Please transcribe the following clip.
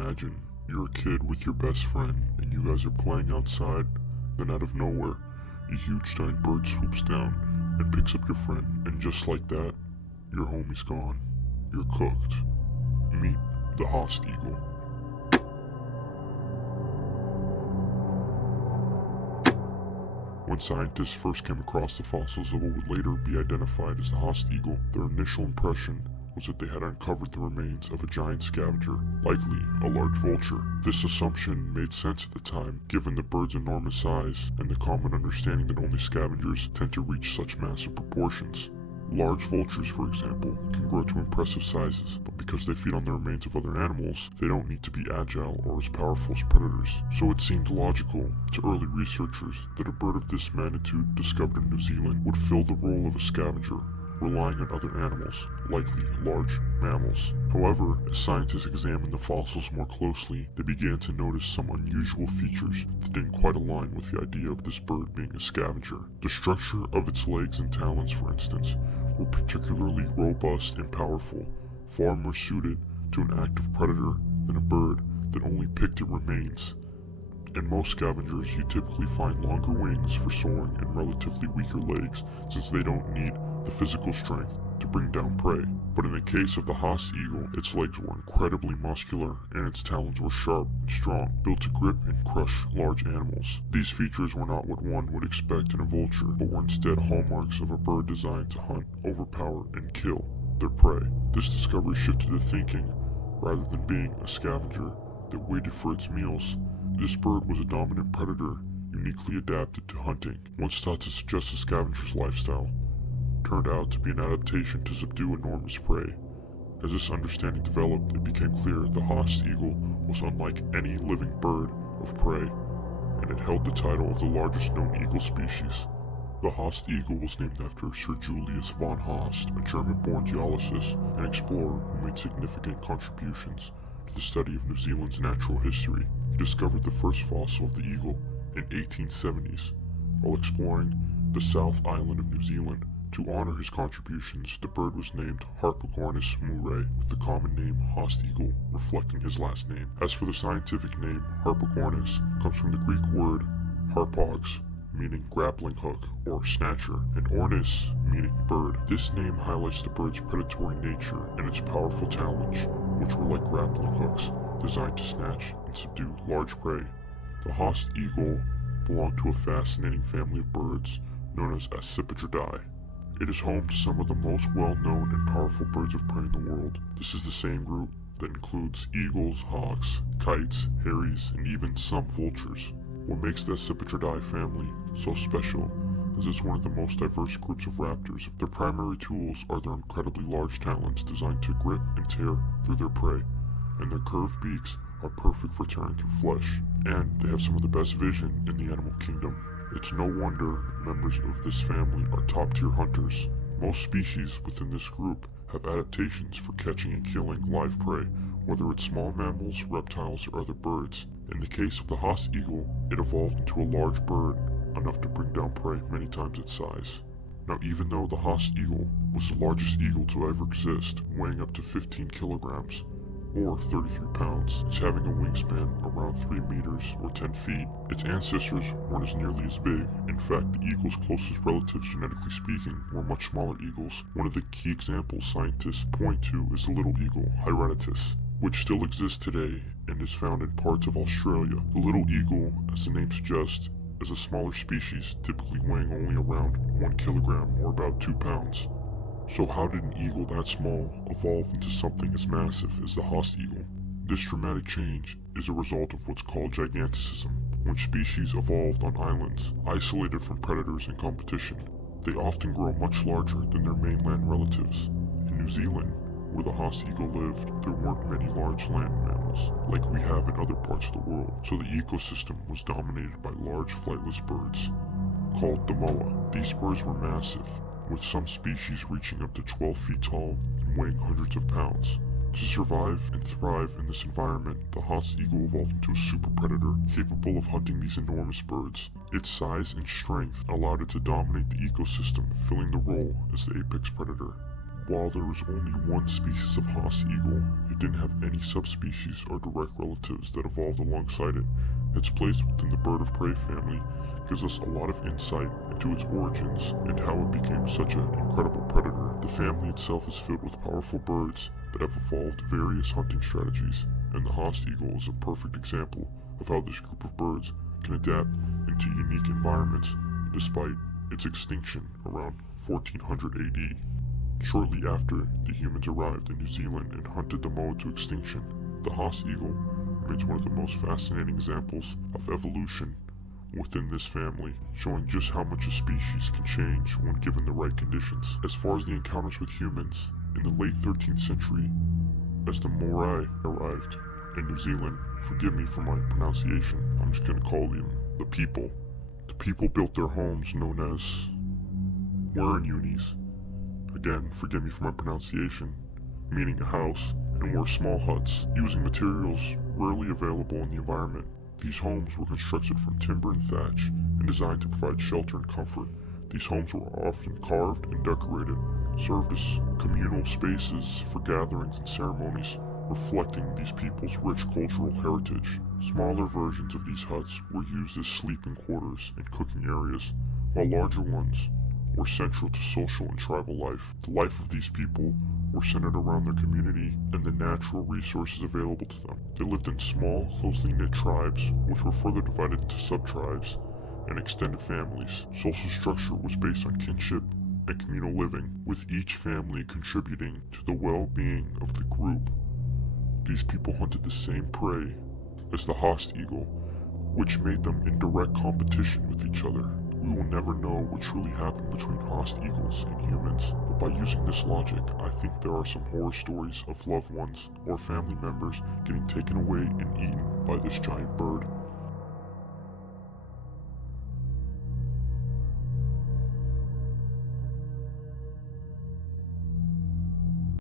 imagine you're a kid with your best friend and you guys are playing outside, then out of nowhere, a huge giant bird swoops down and picks up your friend, and just like that, your homie's gone. You're cooked. Meet the Haasts eagle. When scientists first came across the fossils of what would later be identified as the Haasts eagle, their initial impression was that they had uncovered the remains of a giant scavenger, likely a large vulture. This assumption made sense at the time, given the bird's enormous size and the common understanding that only scavengers tend to reach such massive proportions. Large vultures, for example, can grow to impressive sizes, but because they feed on the remains of other animals, they don't need to be agile or as powerful as predators. So it seemed logical to early researchers that a bird of this magnitude discovered in New Zealand would fill the role of a scavenger, relying on other animals, likely large mammals. However, as scientists examined the fossils more closely, they began to notice some unusual features that didn't quite align with the idea of this bird being a scavenger. The structure of its legs and talons, for instance, were particularly robust and powerful, far more suited to an active predator than a bird that only picked at remains. In most scavengers, you typically find longer wings for soaring and relatively weaker legs, since they don't need the physical strength to bring down prey. But in the case of the Haasts eagle, its legs were incredibly muscular and its talons were sharp and strong, built to grip and crush large animals. These features were not what one would expect in a vulture, but were instead hallmarks of a bird designed to hunt, overpower, and kill their prey. This discovery shifted the thinking. Rather than being a scavenger that waited for its meals, this bird was a dominant predator, uniquely adapted to hunting. Once thought to suggest a scavenger's lifestyle, turned out to be an adaptation to subdue enormous prey. As this understanding developed, it became clear the Haasts eagle was unlike any living bird of prey, and it held the title of the largest known eagle species. The Haasts eagle was named after Sir Julius von Haast, a German-born geologist and explorer who made significant contributions to the study of New Zealand's natural history. He discovered the first fossil of the eagle in 1870s while exploring the South Island of New Zealand. To honor his contributions, the bird was named Harpagornis murray, with the common name Haasts eagle reflecting his last name. As for the scientific name, Harpagornis comes from the Greek word harpags, meaning grappling hook or snatcher, and ornis, meaning bird. This name highlights the bird's predatory nature and its powerful talons, which were like grappling hooks, designed to snatch and subdue large prey. The Haasts eagle belonged to a fascinating family of birds known as Accipitridæ. It is home to some of the most well-known and powerful birds of prey in the world. This is the same group that includes eagles, hawks, kites, hares, and even some vultures. What makes the Accipitridæ family so special is it's one of the most diverse groups of raptors. Their primary tools are their incredibly large talons designed to grip and tear through their prey, and their curved beaks are perfect for tearing through flesh. And they have some of the best vision in the animal kingdom. It's no wonder members of this family are top-tier hunters. Most species within this group have adaptations for catching and killing live prey, whether it's small mammals, reptiles, or other birds. In the case of the Haasts eagle, it evolved into a large bird, enough to bring down prey many times its size. Now, even though the Haasts eagle was the largest eagle to ever exist, weighing up to 15 kilograms, or 33 pounds, it's having a wingspan around 3 meters or 10 feet. Its ancestors weren't as nearly as big. In fact, the eagle's closest relatives, genetically speaking, were much smaller eagles. One of the key examples scientists point to is the little eagle, Hyraetus, which still exists today and is found in parts of Australia. The little eagle, as the name suggests, is a smaller species, typically weighing only around 1 kilogram or about 2 pounds. So how did an eagle that small evolve into something as massive as the Haasts eagle? This dramatic change is a result of what's called giganticism. When species evolved on islands, isolated from predators and competition, they often grow much larger than their mainland relatives. In New Zealand, where the Haasts eagle lived, there weren't many large land mammals, like we have in other parts of the world, so the ecosystem was dominated by large flightless birds, called the moa. These birds were massive, with some species reaching up to 12 feet tall and weighing hundreds of pounds. To survive and thrive in this environment, the Haasts eagle evolved into a super predator capable of hunting these enormous birds. Its size and strength allowed it to dominate the ecosystem, filling the role as the apex predator. while there is only one species of Haast eagle, it didn't have any subspecies or direct relatives that evolved alongside it. Its place within the bird of prey family gives us a lot of insight into its origins and how it became such an incredible predator. The family itself is filled with powerful birds that have evolved various hunting strategies, and the Haast eagle is a perfect example of how this group of birds can adapt into unique environments despite its extinction around 1400 AD. Shortly after the humans arrived in New Zealand and hunted the moa to extinction, the Haast eagle remains one of the most fascinating examples of evolution within this family, showing just how much a species can change when given the right conditions. As far as the encounters with humans, in the late 13th century, as the Morai arrived in New Zealand, forgive me for my pronunciation, I'm just going to call them the people. The people built their homes known as Warren-unis. Again, forgive me for my pronunciation, meaning a house, and were small huts, using materials rarely available in the environment. These homes were constructed from timber and thatch and designed to provide shelter and comfort. These homes were often carved and decorated, served as communal spaces for gatherings and ceremonies, reflecting these people's rich cultural heritage. Smaller versions of these huts were used as sleeping quarters and cooking areas, while larger ones were central to social and tribal life. The life of these people were centered around their community and the natural resources available to them. They lived in small, closely knit tribes, which were further divided into sub-tribes and extended families. Social structure was based on kinship and communal living, with each family contributing to the well-being of the group. These people hunted the same prey as the Haast eagle, which made them in direct competition with each other. We will never know what truly happened between Haast eagles and humans, but by using this logic, I think there are some horror stories of loved ones or family members getting taken away and eaten by this giant bird.